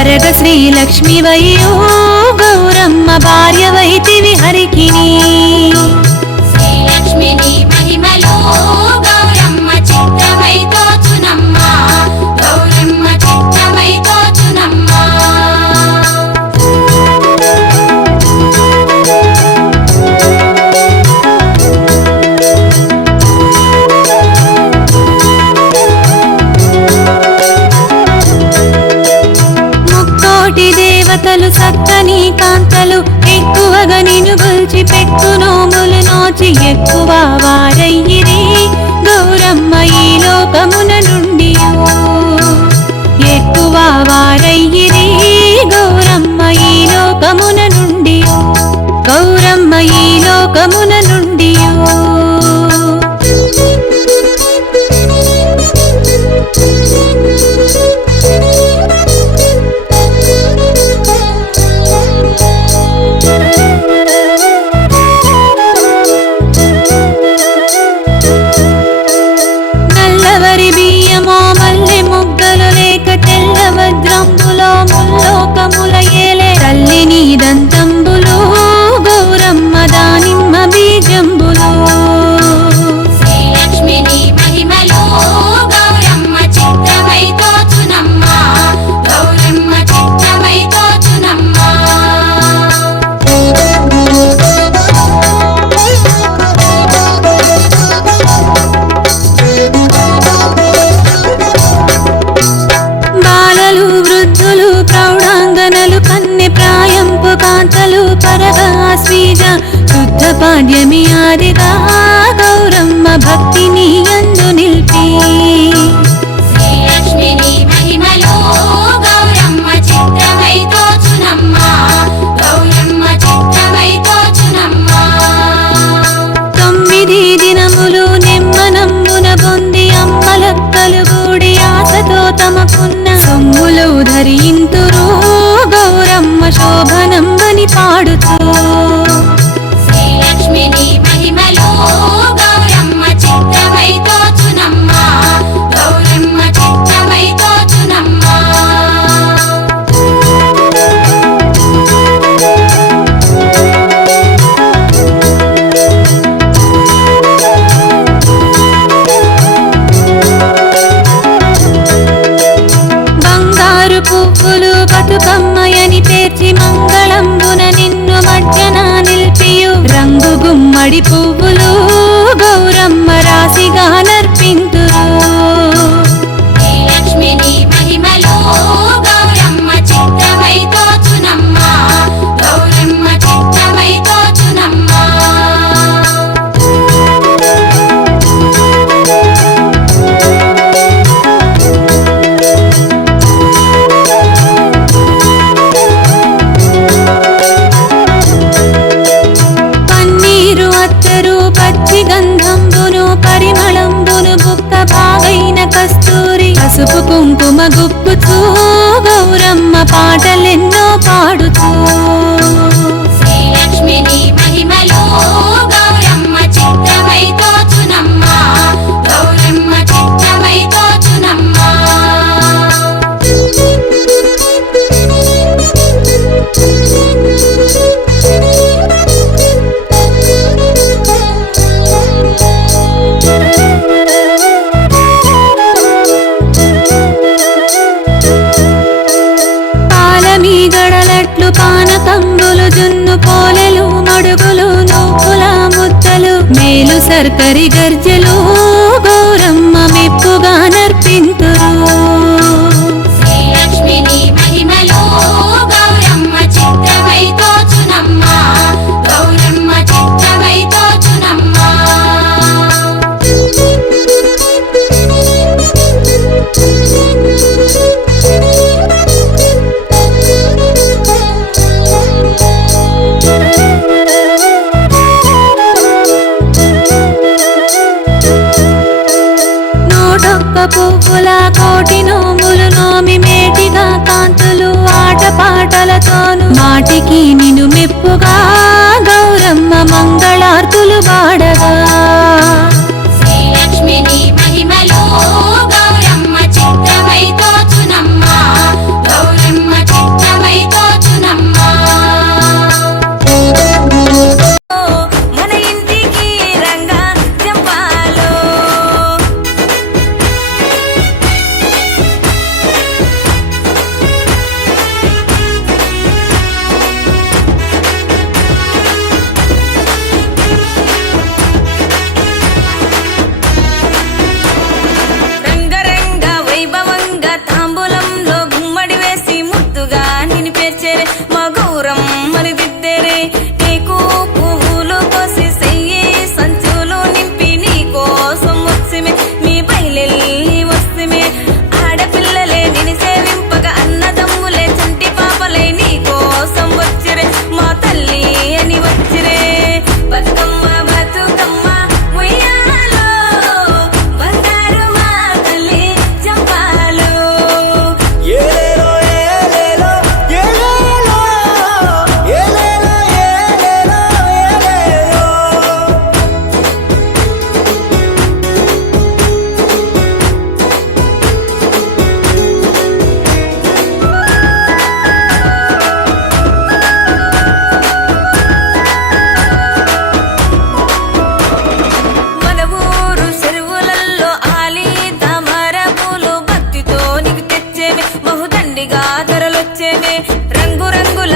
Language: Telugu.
వరద శ్రీలక్ష్మివయ్యో గౌరమ్మ భార్యవైతివి హరికిని. శ్రీలక్ష్మిని మహిమలో గౌరమ్మ చిత్రమై తోచునమ్మ, గౌరమ్మ చిత్రమై తోచునమ్మ. ముక్కోటి దేవతలు సక్కని కాంతలు ఎక్కువగా నిన్ను గొల్చి పెట్టు నోములు నోచి ఎక్కువ వారయ్యిరి గౌరమ్మ ఈ లోకమున నుండి. ఎక్కువ వారయ్యిరి గౌరమ్మ ఈ లోకమున నుండి, గౌరమ్మ ఈ లోకమున నుండి. నల్లవరి బియ్యమో మల్లె ముగ్గలు లేక తెల్ల వజ్రంబులో ముల్లోకముల ఏలే తల్లి నీ దంతంబులు గౌరమ్మ దానిమ్మ బీజంబులు. శ్రీలక్ష్మిని మహిమలో గౌరమ్మ చిత్రమై తోచునమ్మ, గౌరమ్మ చిత్రమై తోచునమ్మ. బాలలు వృద్ధులు ప్రౌఢాంగనలు కన్నె ప్రాయంపు కాంతలు పరగా శ్రీజ శుద్ధ పాడ్యమి ఆదిగా గౌరమ్మ భక్తిని యందు నిల్పి. శ్రీలక్ష్మిని మహిమలో గౌరమ్మ చిత్రమై తోచునమ్మ, గౌరమ్మ చిత్రమై తోచునమ్మ. 9 దినములు నెమ్మనమ్మున పొంది అమ్మలక్కలు కూడి ఆశతో తమకున్న సొమ్ములు ధరింతురు గౌరమ్మ శోభనంబని పాడుతూ. శ్రీలక్ష్మిని మహిమలో గౌరమ్మ చిత్రమై తోచునమ్మ, గౌరమ్మ చిత్రమై తోచునమ్మ. బంగారు పువ్వులు బతుకమ్మయని పేర్చి మంగళంబున నిన్ను మధ్యన నిల్పియు రంగు గుమ్మడి పువ్వులు గౌరమ్మ రాశిగా నర్పింతురు. శ్రీలక్ష్మిని మహిమలో గౌరమ్మ చిత్రమై తోచునమ్మ, గౌరమ్మ చిత్రమై తోచునమ్మ. పన్నీరు అత్తరు పచ్చి గంధంబును పరిమళంబును బుక్క బాగైన కస్తూరి పసుపు కుంకుమ గుప్పుతూ గౌరమ్మ పాటలెన్నో పాడుతూ. శ్రీలక్ష్మిని మహిమలో గౌరమ్మ చిత్రమై తోచునమ్మ, గౌరమ్మ చిత్రమై తోచునమ్మ. పాలమీగడలట్లు పానకంబులు జున్ను పోలెలు మడుగులు నూపుల ముద్దలు మేలు సర్కరి గర్జలు గౌరమ్మ మెప్పుగా నర్పింతురు. శ్రీలక్ష్మిని మహిమలో గౌరమ్మ చిత్రమై తోచునమ్మ, గౌరమ్మ చిత్రమై తోచునమ్మ. నూటొక్క పువ్వుల కోటి నోములు నోమి మేటిగా కాంతులు ఆటపాటలతోను మాటికి నిన్ను మెప్పుగా గౌరమ్మ మంగళార్తులు వాడగా. శ్రీలక్ష్మిని మహిమలో గౌరమ్మ చిత్రమై తోచునమ్మ, గౌరమ్మ రంగు రంగుల